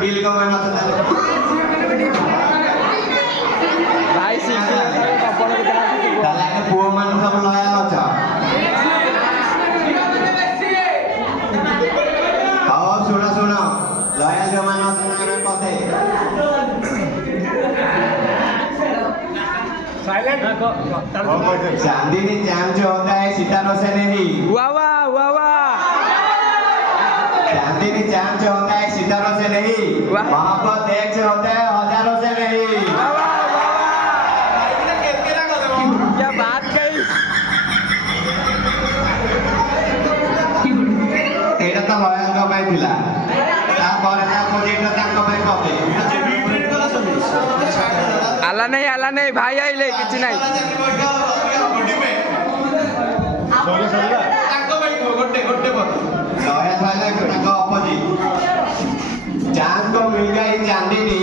bill को मैं नचता भाई सिंगल कपड़ के ताले पुओ मान सब लया लच आओ सुनो सुनो लया जो मान नचना पते साइलेंट चांदनी चाम जो होता है सितारों से नहीं वाह वाह वाह वाह चांदनी चाम जो होता है सितारों से नहीं मोहब्बत एक से होता है हजारों से नहीं क्या बात कही एटा तो भयंकर भाई थिला ता पर ना प्रोजेक्ट तांको भाई कबे आला नहीं भाई आइले किछि नहीं चांद को मिल गई चांदनी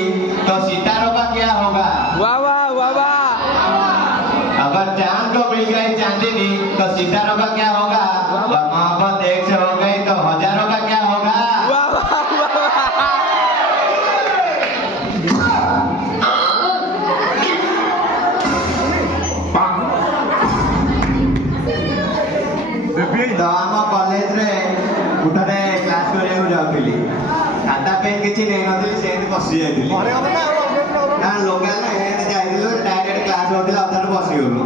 तो सितारों का क्या होगा वाह वाह वाह वाह अगर चांद को मिल गई चांदनी तो सितारों का क्या होगा मोहब्बत एक से हो गई तो हजारों का क्या होगा वाह वाह तो आम कॉलेज रे उठरे क्लास करिया जाउथिली खाता पेन किछि नै नथिली सेन बसि जाइथिली ना लोकल ना हेन जाइथिलु डायरेक्ट क्लास होथिला अथर बसि गलु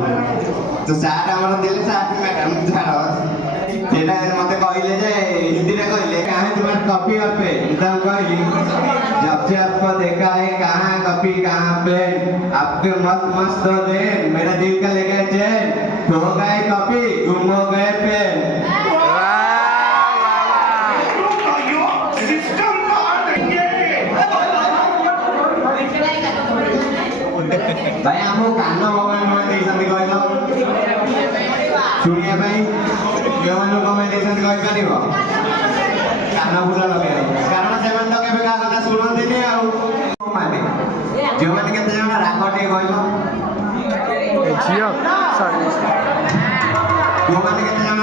तो सार हमर देले सार मैडम झाड़ जेटा मते कहिले जे हिंदी रे कहिले कहां तुम्हार कॉपी और पेन तब कहली जब से आपको देखा है कहां कॉपी कहां पेन आपके मस्त मस्त दिन मेरा दिल का ले गए चैन खो गए कॉपी गुम हो गए पेन भाई हमको कानो भगवान में देसंती कहलो सुनिया भाई यो मानु को में देसंती कहि परिबो कानो फुल लगे कारण सेमन तो केबे का କଥା सुनନ୍ତି नि आउ माने जो माने केते जण रागटे कहलो झियो सॉरी जो माने केते जण